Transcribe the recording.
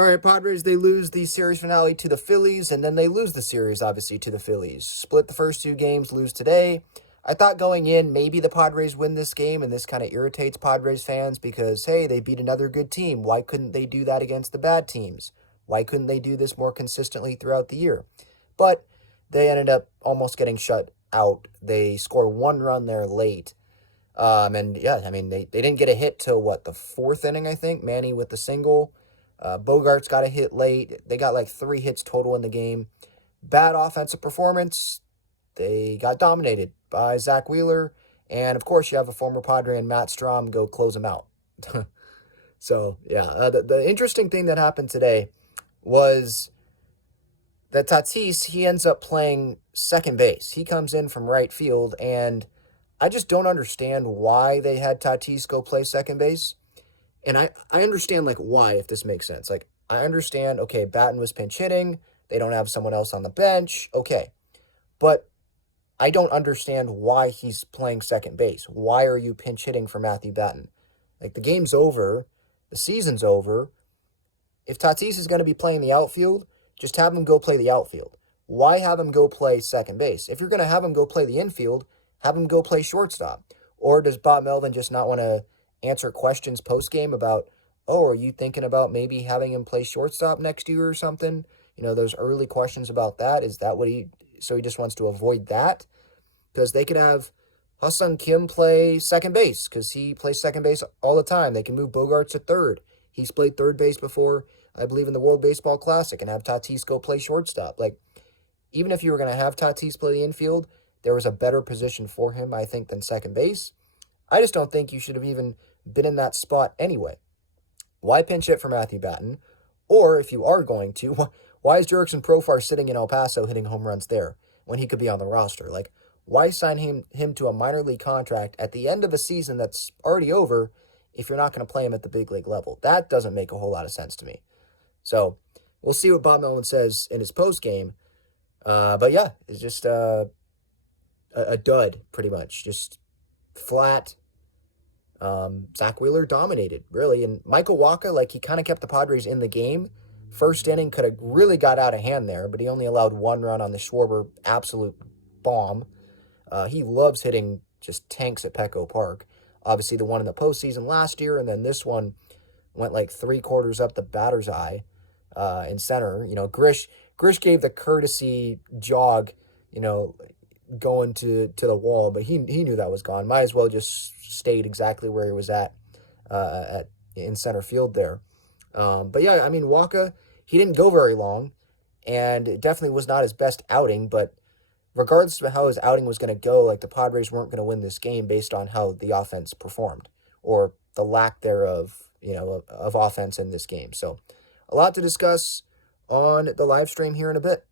All right, Padres, they lose the series finale to the Phillies, and then they lose the series, obviously, to the Phillies. Split the first two games, lose today. I thought going in, maybe the Padres win this game, and this kind of irritates Padres fans because, hey, they beat another good team. Why couldn't they do that against the bad teams? Why couldn't they do this more consistently throughout the year? But they ended up almost getting shut out. They score one run there late. And yeah, I mean, they didn't get a hit till what, the fourth inning, I think. Manny with the single. Bogarts got a hit late. They got like 3 hits total in the game. Bad offensive performance. They got dominated by Zach Wheeler. And of course, you have a former Padre and Matt Strom go close them out. So, yeah, the interesting thing that happened today was that Tatis, he ends up playing second base. He comes in from right field, and I just don't understand why they had Tatis go play second base. And I understand, like, why, if this makes sense. Like, I understand, okay, Batten was pinch hitting. They don't have someone else on the bench. Okay. But I don't understand why he's playing second base. Why are you pinch hitting for Matthew Batten? Like, the game's over. The season's over. If Tatis is going to be playing the outfield, just have him go play the outfield. Why have him go play second base? If you're going to have him go play the infield, have him go play shortstop. Or does Bob Melvin just not want to answer questions post-game about, oh, are you thinking about maybe having him play shortstop next year or something? You know, those early questions about that. Is that what he just wants to avoid that? Because they could have Ha-Seong Kim play second base because he plays second base all the time. They can move Bogarts to third. He's played third base before, I believe, in the World Baseball Classic, and have Tatis go play shortstop. Like, even if you were going to have Tatis play the infield, there was a better position for him, I think, than second base. I just don't think you should have even been in that spot anyway. Why pinch hit for Matthew Batten? Or, if you are going to, why is Jurickson Profar sitting in El Paso hitting home runs there when he could be on the roster? Like, why sign him to a minor league contract at the end of a season that's already over if you're not going to play him at the big league level? That doesn't make a whole lot of sense to me. So, we'll see what Bob Melvin says in his post-game. But yeah, it's just a dud, pretty much. Just flat. Zach Wheeler dominated, really. And Michael Wacha, like, he kind of kept the Padres in the game. First inning could have really got out of hand there, but he only allowed 1 run on the Schwarber absolute bomb. He loves hitting just tanks at Petco Park. Obviously, the one in the postseason last year, and then this one went like 3/4 up the batter's eye in center. You know, Grish gave the courtesy jog, you know, going to the wall, but he knew that was gone. Might as well just stayed exactly where he was at in center field there. But yeah, I mean, Wacha, he didn't go very long, and it definitely was not his best outing, but regardless of how his outing was going to go, like, the Padres weren't going to win this game based on how the offense performed or the lack thereof, you know, of offense in this game. So a lot to discuss on the live stream here in a bit.